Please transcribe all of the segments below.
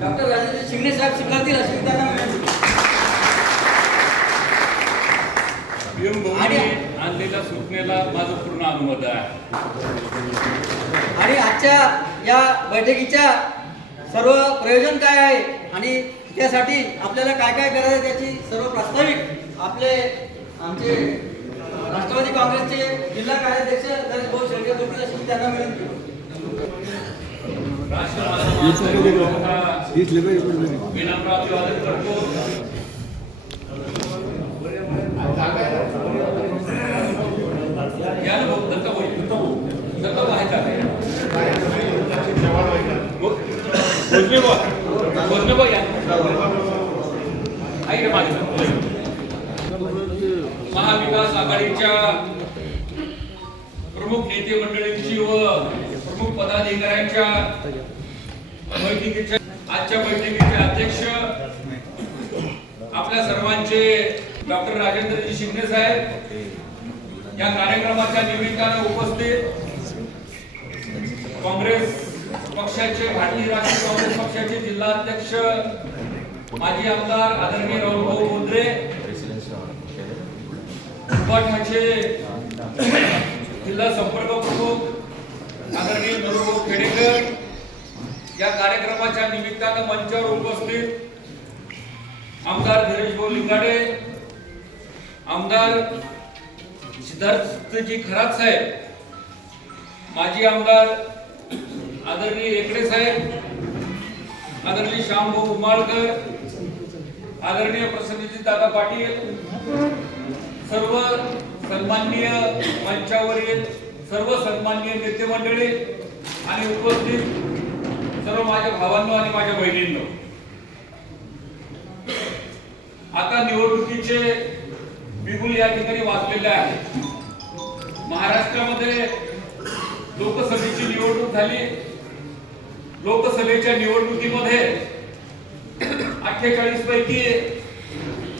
Doctor Rajendra Shingne साहेब स्वीकारतील अशी त्यांना आणलेल्या सूचनेला माझं पूर्ण अनुमत आहे. आणि आजच्या या बैठकीच्या सर्व प्रयोजन काय आहे? आणि त्यासाठी आपल्याला काय काय करायचं त्याची सर्व प्रास्ताविक आपले आमचे राष्ट्रवादी काँग्रेसचे जिल्हा कार्याध्यक्ष नरेश भाऊ शेळके त्यांना विनंती. विनम्र महाविकास आघाडीच्या प्रमुख नेते मंडळींची व प्रमुख पदाधिकाऱ्यांच्या बैठकीच्या आजच्या बैठकीचे अध्यक्ष आपल्या सर्वांचे डॉक्टर राजेंद्रजी शिंदे साहेब या कार्यक्रमाच्या निमित्तानं उपस्थित काँग्रेस पक्षाचे भारतीय राष्ट्रीय काँग्रेस पक्षाचे जिल्हा अध्यक्ष माजी आमदार आदरणीय राहुलभाऊ बोंद्रे उपाठाचे जिल्हा संपर्क प्रमुख आदरणीय नरुभाऊ खेडेकर या कार्यक्रमाच्या निमित्तानं मंचावर उपस्थित आमदार धीरजभाऊ लिंगाडे आमदार सिद्धार्थजी खरात साहेब माजी आमदार आदरणीय एकडे साहेब आदरणीय श्यामभाऊ उमाळकर आदरणीय प्रसन्नजी दादा पाटील सर्व सन्माननीय मंचावरील सर्व सन्माननीय नेते मंडळी आणि उपस्थित सर्व माझ्या भावांनो आणि माझ्या बहिणींनो. आता निवडणुकीचे बिगुल या ठिकाणी वाचलेले आहे. महाराष्ट्रामध्ये लोकसभेची निवडणूक झाली. लोकसभेच्या निवडणुकीमध्ये अठ्ठेचाळीस पैकी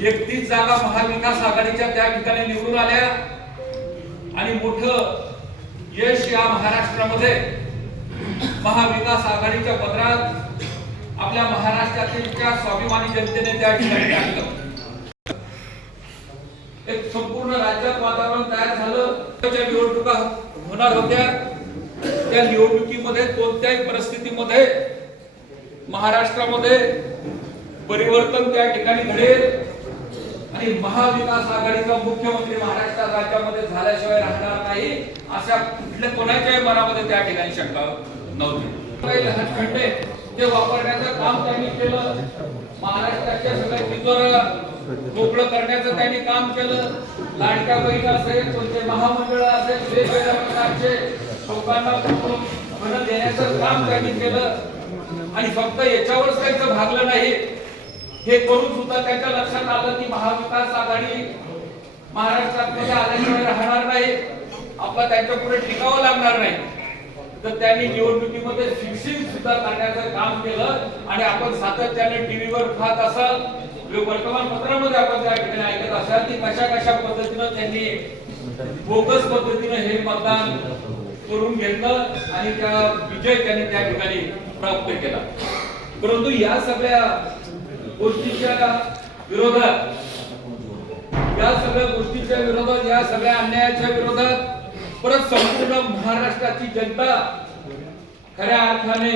एकतीस जागा महाविकास आघाडीच्या त्या ठिकाणी निवडून आल्या. आणि मोठं यश या महाराष्ट्रामध्ये महाविकास आघाडीच्या पत्रात आपल्या महाराष्ट्रातील त्या स्वाभिमानी जनतेने त्या ठिकाणी टाकलं एक संपूर्ण राज्यात वातावरण तयार झालं. त्या निवडणुका होणार होत्या. त्या निवडणुकीमध्ये कोणत्याही परिस्थितीमध्ये महाराष्ट्रामध्ये परिवर्तन त्या ठिकाणी घडेल. आणि महाविकास आघाडीचा मुख्यमंत्री महाराष्ट्र राज्यामध्ये झाल्याशिवाय राहणार नाही अशा कुठल्या कोणाच्याही मनामध्ये त्या ठिकाणी शंका नव्हते. काही लहान खड्डे ते वापरण्याचं काम त्यांनी केलं. महाराष्ट्राच्या सगळ्या तिजोऱ्या मोकळं करण्याचं त्यांनी काम केलं. लाडक्या बहीण असेल कोणते महामंडळ असेल वेगवेगळ्या प्रकारचे लोकांना मन देण्याचं काम त्यांनी केलं. आणि फक्त याच्यावरच त्यांचं भागलं नाही. हे करून सुद्धा त्यांच्या लक्षात आलं की महाविकास आघाडी महाराष्ट्रात मध्ये आल्याशिवाय राहणार नाही. आपला त्यांच्या पुढे टिकावं लागणार नाही. तर त्यांनी निवडणुकीमध्ये फिक्सिंग सुद्धा करण्याचं काम केलं आणि आपण सातत्याने टीव्हीवर पाहत असाल वर्तमानपत्रामध्ये आपण त्या ठिकाणी ऐकत असाल की कशा कशा पद्धतीनं त्यांनी बोगस पद्धतीनं हे मतदान करून घेतलं आणि त्या विजय त्यांनी त्या ठिकाणी प्राप्त केला. परंतु या सगळ्या गोष्टीच्या विरोधात या सगळ्या गोष्टीच्या विरोधात या सगळ्या अन्यायाच्या विरोधात परत संपूर्ण महाराष्ट्राची जनता खऱ्या अर्थाने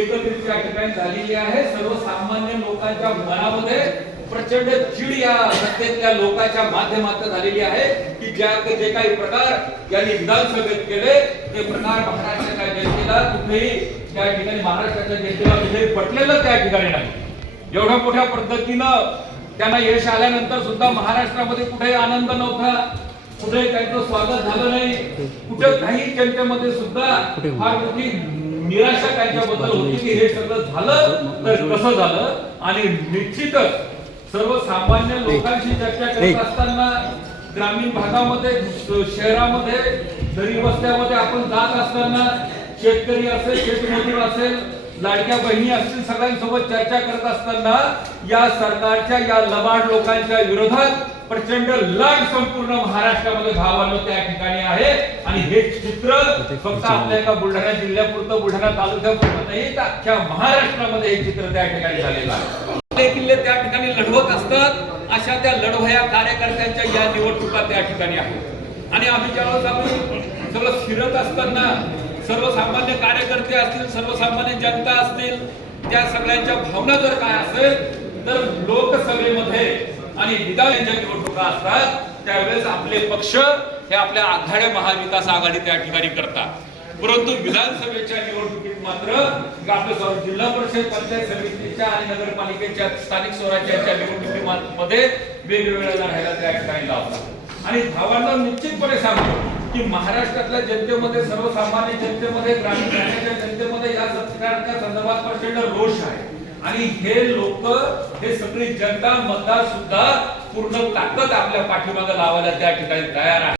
एकत्रित त्या ठिकाणी झालेली आहे. सर्वसामान्य लोकांच्या मनामध्ये प्रचंड चिड या सत्तेतल्या लोकांच्या माध्यमातून झालेली आहे की ज्या जे काही प्रकार यांनी विधानसभेत केले ते प्रकार महाराष्ट्राच्या जनतेला कुठेही त्या ठिकाणी महाराष्ट्राच्या जनतेला कुठेही पटलेलं त्या ठिकाणी नाही. एवढ्या मोठ्या पद्धतीनं त्यांना यश आल्यानंतर सुद्धा महाराष्ट्रामध्ये कुठेही आनंद नव्हता. कुठे त्यांचं स्वागत झालं नाही. कुठे काही जनतेमध्ये सुद्धा फार मोठी निराशा त्यांच्याबद्दल होती की हे सगळं झालं तर कसं झालं? आणि निश्चितच सर्वसामान्य लोकांशी चर्चा करत असताना ग्रामीण भागामध्ये शहरामध्ये दरी वस्त्यामध्ये आपण जात असताना शेतकरी असेल शेतमजूर असेल लाडक्या बहिणी असतील सगळ्यांसोबत चर्चा करत असताना या सरकारच्या या लबाड लोकांच्या विरोधात प्रचंड लाट संपूर्ण महाराष्ट्रामध्ये भावानं त्या ठिकाणी आहे. आणि हे चित्र फक्त आपल्या एका बुलढाणा जिल्ह्यापुरतं बुलढाणा तालुक्यापुरतं नाही तर अख्ख्या महाराष्ट्रामध्ये हे चित्र त्या ठिकाणी झालेलं आहे. किल्ले त्या ठिकाणी लढवत असतात अशा त्या लढवया कार्यकर्त्यांच्या या निवडणुका त्या ठिकाणी आहेत. आणि आम्ही ज्यावेळेस आम्ही सगळं फिरत असताना सर्वसामान्य कार्यकर्ते असतील सर्वसामान्य जनता असतील त्या सगळ्यांच्या भावना जर काय असेल तर लोकसभेमध्ये आणि विधानसभेच्या निवडणुका असतात त्यावेळेस आपले पक्ष हे आपल्या आघाड्या महाविकास आघाडी त्या ठिकाणी करतात. परंतु विधानसभेच्या निवडणुकीत मात्र आपल्या जिल्हा परिषद पंचायत समितीच्या आणि नगरपालिकेच्या स्थानिक स्वराज्याच्या निवडणुकीमध्ये वेगवेगळ्या लढायला त्या ठिकाणी लावतात. आणि भावांना निश्चितपणे सांगतो की महाराष्ट्रातल्या जनतेमध्ये सर्वसामान्य जनतेमध्ये ग्रामीण भागाच्या जनतेमध्ये या सरकारच्या संदर्भात प्रचंड रोष आहे. आणि हे लोक हे सगळी जनता मतदार सुद्धा पूर्ण ताकद आपल्या पाठीमागे लावायला त्या ठिकाणी तयार आहे